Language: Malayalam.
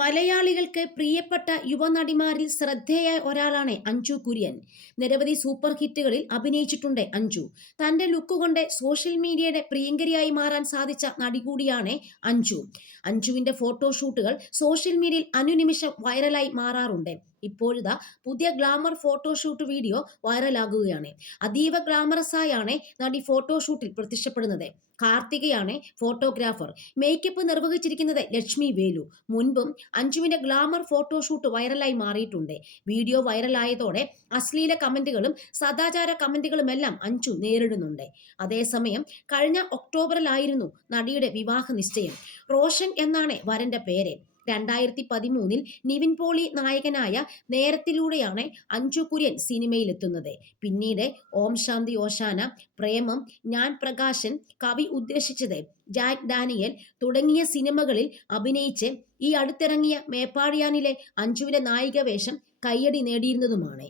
മലയാളികൾക്ക് പ്രിയപ്പെട്ട യുവനടിമാരിൽ ശ്രദ്ധേയായ ഒരാളാണ് അഞ്ജു കുര്യൻ. നിരവധി സൂപ്പർ ഹിറ്റുകളിൽ അഭിനയിച്ചിട്ടുണ്ട് അഞ്ജു. തന്റെ ലുക്ക് കൊണ്ട് സോഷ്യൽ മീഡിയയുടെ പ്രിയങ്കരിയായി മാറാൻ സാധിച്ച നടി കൂടിയാണ് അഞ്ജു. അഞ്ജുവിന്റെ ഫോട്ടോഷൂട്ടുകൾ സോഷ്യൽ മീഡിയയിൽ അനുനിമിഷം വൈറലായി മാറാറുണ്ട്. ഇപ്പോഴിതാ പുതിയ ഗ്ലാമർ ഫോട്ടോഷൂട്ട് വീഡിയോ വൈറലാകുകയാണ്. അതീവ ഗ്ലാമറസ് ആയാണ് നടി ഫോട്ടോഷൂട്ടിൽ പ്രത്യക്ഷപ്പെടുന്നത്. കാർത്തികയാണ് ഫോട്ടോഗ്രാഫർ. മേക്കപ്പ് നിർവഹിച്ചിരിക്കുന്നത് ലക്ഷ്മി വേലു. മുൻപും അഞ്ജുവിന്റെ ഗ്ലാമർ ഫോട്ടോഷൂട്ട് വൈറലായി മാറിയിട്ടുണ്ട്. വീഡിയോ വൈറലായതോടെ അശ്ലീല കമന്റുകളും സദാചാര കമന്റുകളും എല്ലാം അഞ്ജു നേരിടുന്നുണ്ട്. അതേസമയം കഴിഞ്ഞ ഒക്ടോബറിലായിരുന്നു നടിയുടെ വിവാഹ നിശ്ചയം. റോഷൻ എന്നാണ് വരന്റെ പേര്. രണ്ടായിരത്തി പതിമൂന്നിൽ നിവിൻ പോളി നായകനായ നേരത്തിലൂടെയാണ് അഞ്ജു കുര്യൻ സിനിമയിലെത്തുന്നത്. പിന്നീട് ഓം ശാന്തി ഓശാന പ്രേമം ഞാൻ പ്രകാശൻ കവി ഉദ്ദേശിച്ചത് ജാക്ക് ഡാനിയൽ തുടങ്ങിയ സിനിമകളിൽ അഭിനയിച്ച് ഈ അടുത്തിറങ്ങിയ മേപ്പാടിയാനിലെ അഞ്ജുവിന്റെ നായിക വേഷം കയ്യടി നേടിയിരുന്നതുമാണ്.